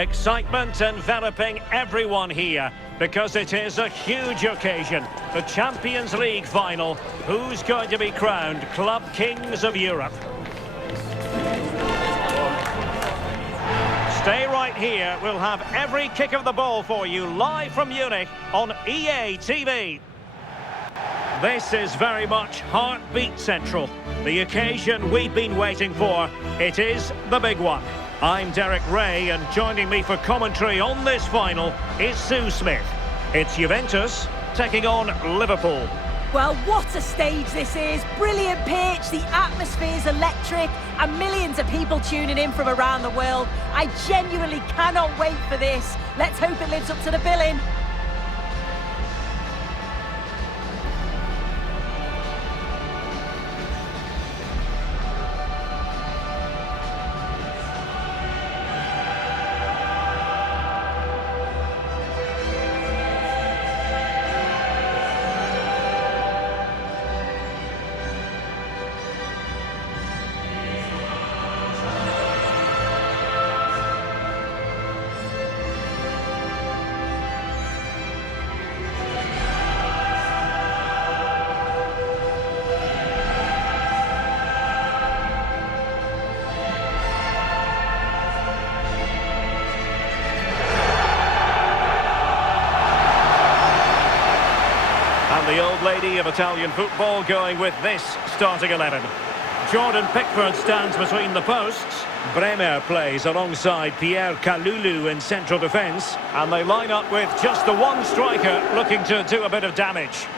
Excitement enveloping everyone here because it is a huge occasion. The Champions League final. Who's going to be crowned Club Kings of Europe? Stay right here. We'll have every kick of the ball for you live from Munich on EA TV. This is very much heartbeat central. The occasion we've been waiting for. It is the big one. I'm Derek Ray, and joining me for commentary on this final is Sue Smith. It's Juventus taking on Liverpool. Well, what a stage this is. Brilliant pitch, the atmosphere is electric, and millions of people tuning in from around the world. I genuinely cannot wait for this. Let's hope it lives up to the billing. The old lady of Italian football going with this starting 11. Jordan Pickford stands between the posts. Bremer plays alongside Pierre Kalulu in central defence. And they line up with just the one striker looking to do a bit of damage.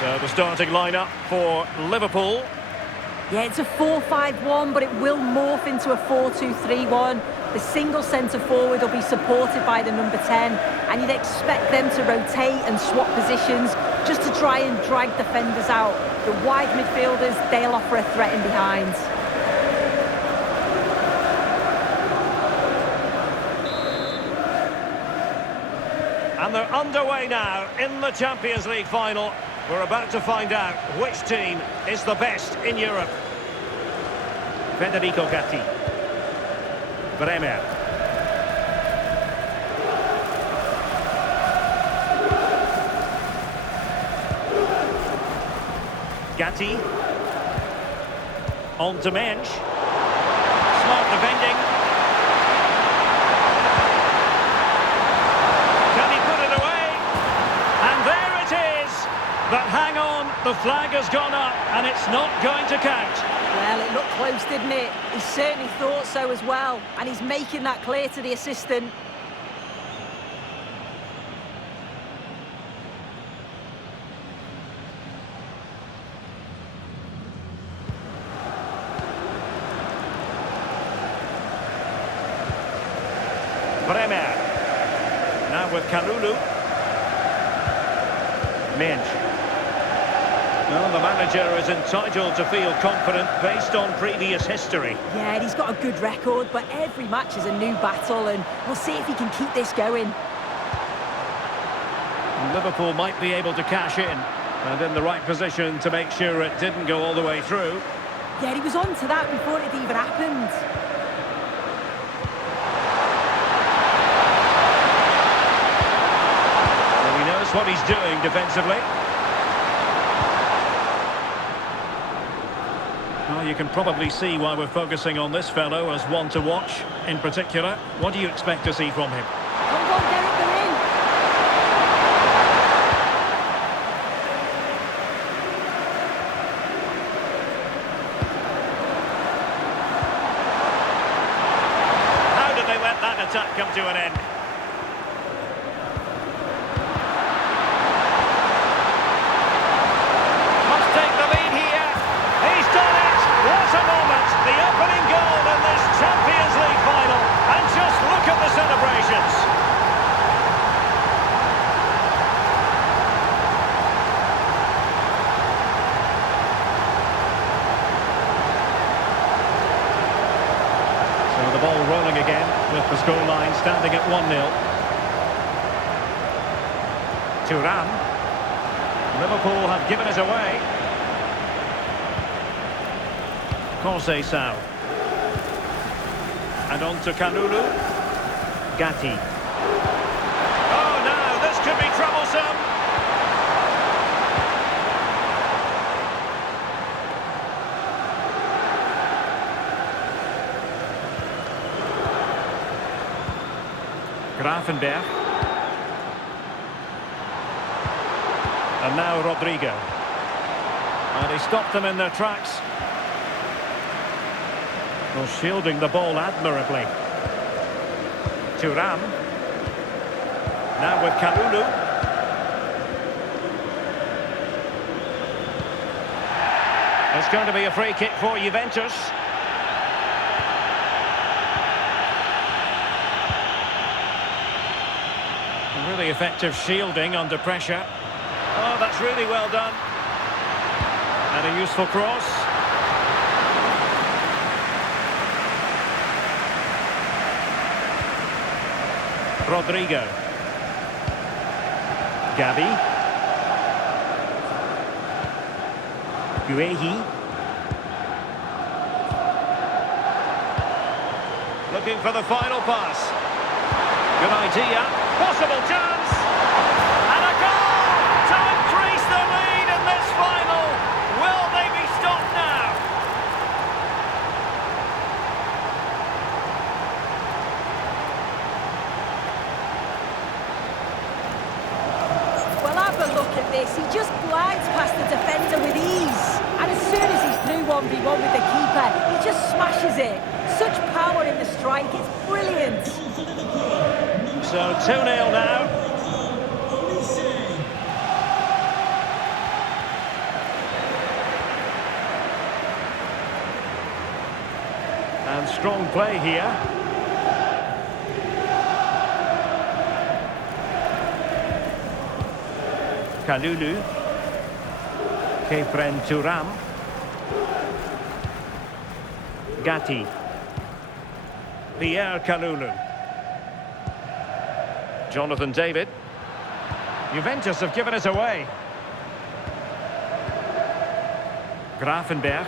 So the starting lineup for Liverpool. Yeah, it's a 4-5-1, but it will morph into a 4-2-3-1. The single centre-forward will be supported by the number 10, and you'd expect them to rotate and swap positions just to try and drag defenders out. The wide midfielders, they'll offer a threat in behind. And they're underway now in the Champions League final. We're about to find out which team is the best in Europe. Federico Gatti. Bremer. Gatti. On to Mensch. Smart defending. Can he put it away? And there it is. But hang on, the flag has gone up and it's not going to count. Well, it looked close, didn't it? He certainly thought so as well, and he's making that clear to the assistant. Bremer. Now with Kalulu. Mensch. Well, the manager is entitled to feel confident based on previous history. Yeah, and he's got a good record, but every match is a new battle, and we'll see if he can keep this going. Liverpool might be able to cash in, and in the right position to make sure it didn't go all the way through. Yeah, he was on to that before it even happened. Well, he knows what he's doing defensively. Well, you can probably see why we're focusing on this fellow as one to watch in particular. What do you expect to see from him? Hold on, Derek, they're in. How did they let that attack come to an end? Must take the lead here. He's done it. What a moment. The opening goal in this going again with the scoreline standing at 1-0. Thuram. Liverpool have given it away. Conceição. And on to Kalulu. Gatti. Oh, now this could be troublesome. Grafenberg. And now Rodrigo. And he stopped them in their tracks. Well, shielding the ball admirably. Thuram. Now with Kalulu. It's going to be a free kick for Juventus. Really effective shielding under pressure. Oh, that's really well done. And a useful cross. Rodrigo. Gavi. Guehi. Looking for the final pass. Good idea. Possible chance. And a goal to increase the lead in this final. Will they be stopped now? Well, have a look at this. He just glides past the defender with ease. And as soon as he's through 1v1 with the keeper, he just smashes it. Such power in the strike. It's brilliant. So 2-0 now. And strong play here. Kalulu. Kefren Thuram. Gatti. Pierre Kalulu. Jonathan David. Juventus have given it away. Grafenberg.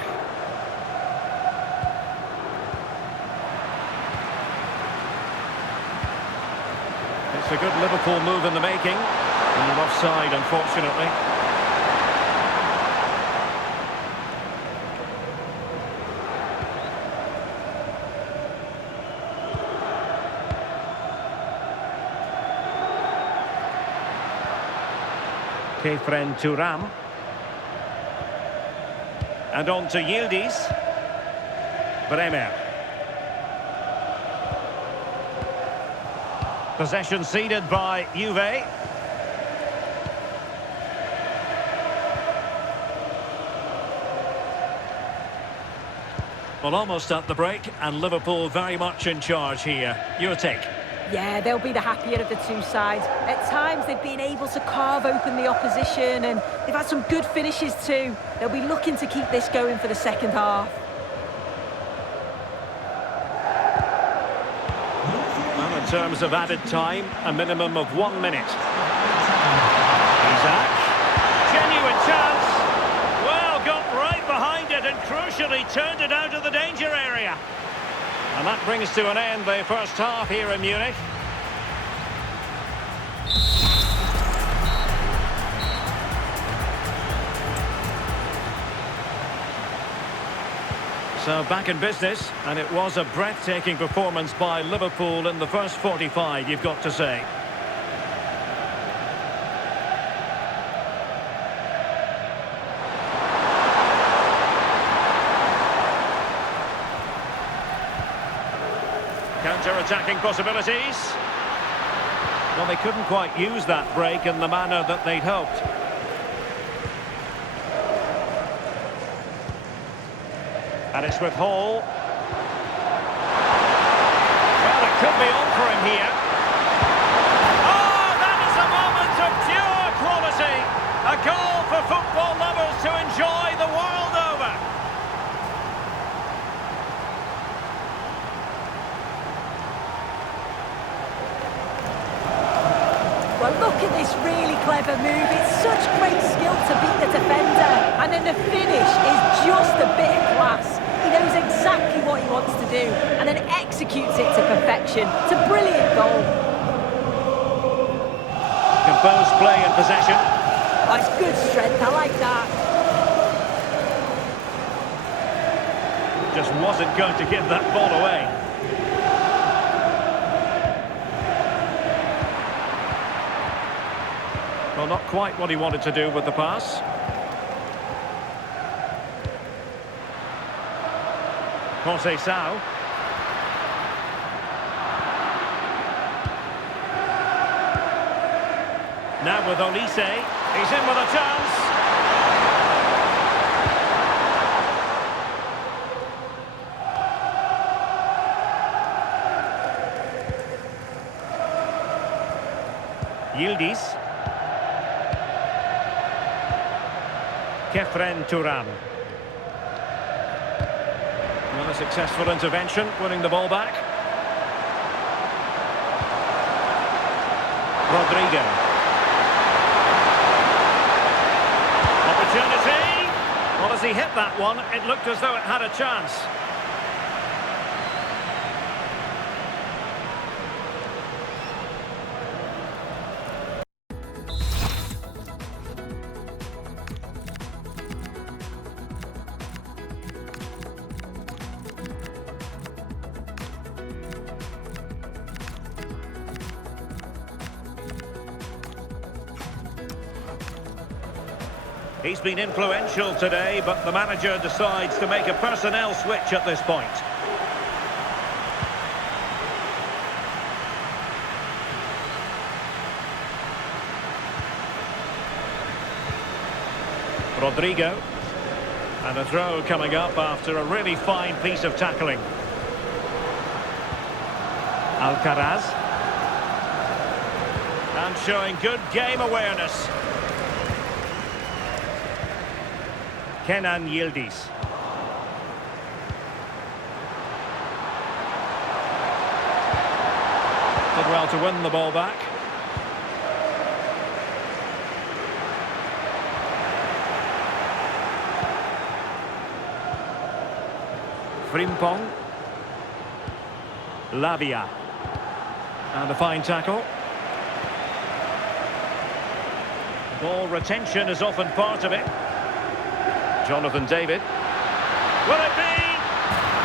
It's a good Liverpool move in the making. And offside, unfortunately. Kefren Thuram. And on to Yildiz. Bremer. Possession ceded by Juve. Well, almost at the break, and Liverpool very much in charge here. Your take? Yeah, they'll be the happier of the two sides. At times, they've been able to carve open the opposition, and they've had some good finishes too. They'll be looking to keep this going for the second half. Well, in terms of added time, a minimum of 1 minute. Isaac. Genuine chance. Well, got right behind it and crucially turned it out of the danger area. And that brings to an end the first half here in Munich. So back in business, and it was a breathtaking performance by Liverpool in the first 45, you've got to say. Counter-attacking possibilities. Well, they couldn't quite use that break in the manner that they'd hoped. And it's with Hall. Well, it could be on for him here. Oh, that is a moment of pure quality. A goal for football lovers to enjoy the world over. Well, look at this really clever move. It's such great skill to beat the defender. And then the finish is just a bit of class. He knows exactly what he wants to do and then executes it to perfection. It's a brilliant goal. Composed play and possession. Oh, it's good strength. I like that. Just wasn't going to give that ball away. Well, not quite what he wanted to do with the pass. Conceição. Now with Olise, he's in with a chance. Yildiz. Kefren Turan. Well, a successful intervention, winning the ball back. Rodrigo. Opportunity. Well, as he hit that one, it looked as though it had a chance. He's been influential today, but the manager decides to make a personnel switch at this point. Rodrigo. And a throw coming up after a really fine piece of tackling. Alcaraz. And showing good game awareness. Kenan Yildiz. Did well to win the ball back. Frimpong. Lavia. And a fine tackle. Ball retention is often part of it. Jonathan David. Will it be?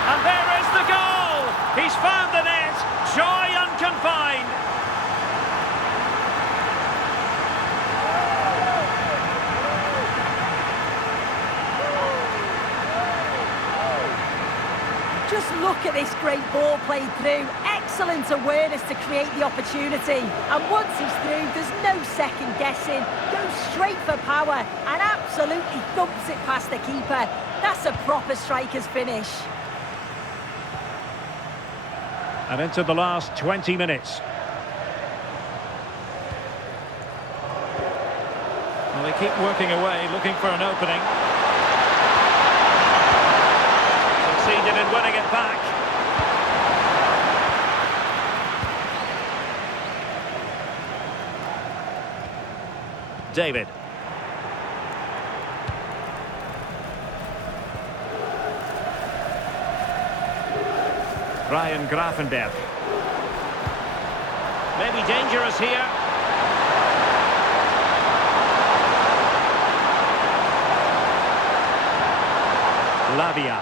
And there is the goal! He's found the net! Joy unconfined! Just look at this great ball played through. Excellent awareness to create the opportunity. And once he's through, there's no second guessing. Goes straight for power and absolutely thumps it past the keeper. That's a proper striker's finish. And into the last 20 minutes. Well, they keep working away, looking for an opening. Succeeded in winning it back. David. Ryan Grafenberg. Maybe dangerous here. Lavia.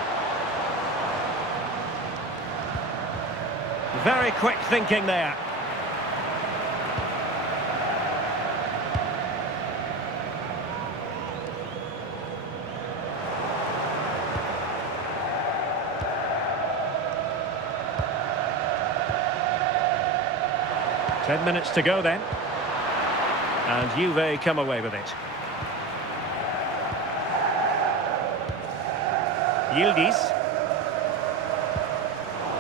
Very quick thinking there. Ten minutes to go then. And Juve come away with it. Yildiz.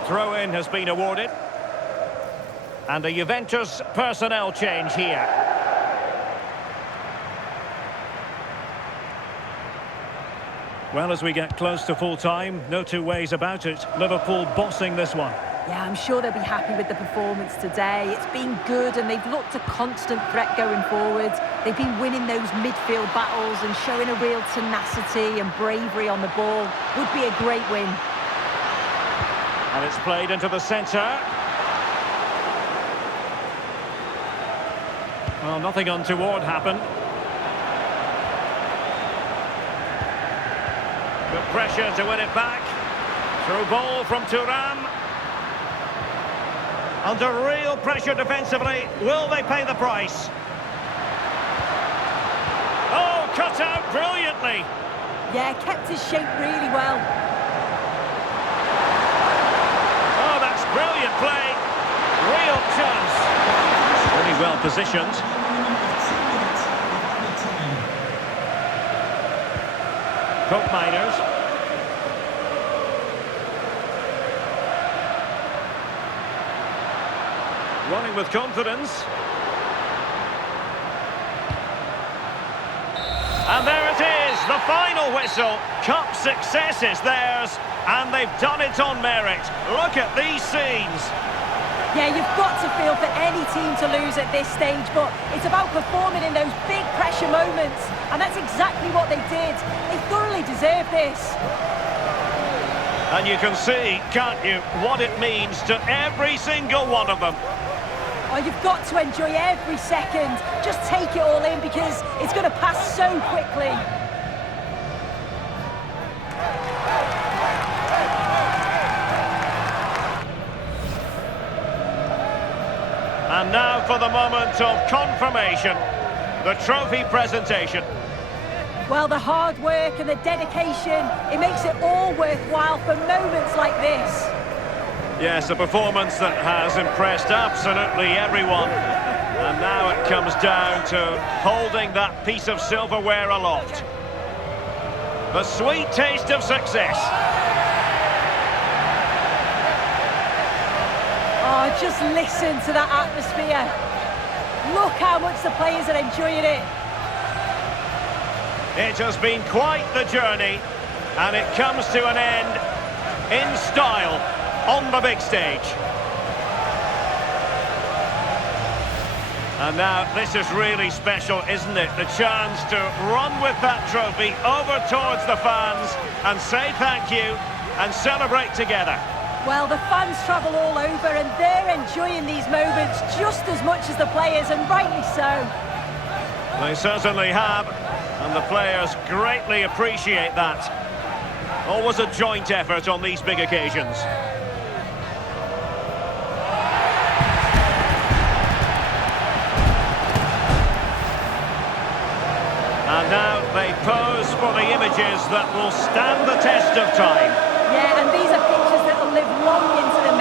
Throw-in has been awarded. And a Juventus personnel change here. Well, as we get close to full time, no two ways about it. Liverpool bossing this one. Yeah, I'm sure they'll be happy with the performance today. It's been good and they've looked a constant threat going forward. They've been winning those midfield battles and showing a real tenacity and bravery on the ball. Would be a great win. And it's played into the centre. Well, nothing untoward happened. Good pressure to win it back. Through ball from Thuram. Under real pressure defensively. Will they pay the price? Oh, cut out brilliantly. Yeah, kept his shape really well. Oh, that's brilliant play. Real chance. Really well positioned. Coke Miners. Running with confidence. And there it is, the final whistle. Cup success is theirs, and they've done it on merit. Look at these scenes. Yeah, you've got to feel for any team to lose at this stage, but it's about performing in those big pressure moments, and that's exactly what they did. They thoroughly deserve this. And you can see, can't you, what it means to every single one of them. Oh, you've got to enjoy every second. Just take it all in because it's going to pass so quickly. And now for the moment of confirmation, the trophy presentation. Well, the hard work and the dedication, it makes it all worthwhile for moments like this. Yes, a performance that has impressed absolutely everyone. And now it comes down to holding that piece of silverware aloft. The sweet taste of success. Oh, just listen to that atmosphere. Look how much the players are enjoying it. It has been quite the journey, and it comes to an end in style on the big stage. And now this is really special, isn't it? The chance to run with that trophy over towards the fans and say thank you and celebrate together. Well, the fans travel all over and they're enjoying these moments just as much as the players, and rightly so. They certainly have, and the players greatly appreciate that. Always a joint effort on these big occasions. And now they pose for the images that will stand the test of time. Yeah, and these are pictures that will live long into the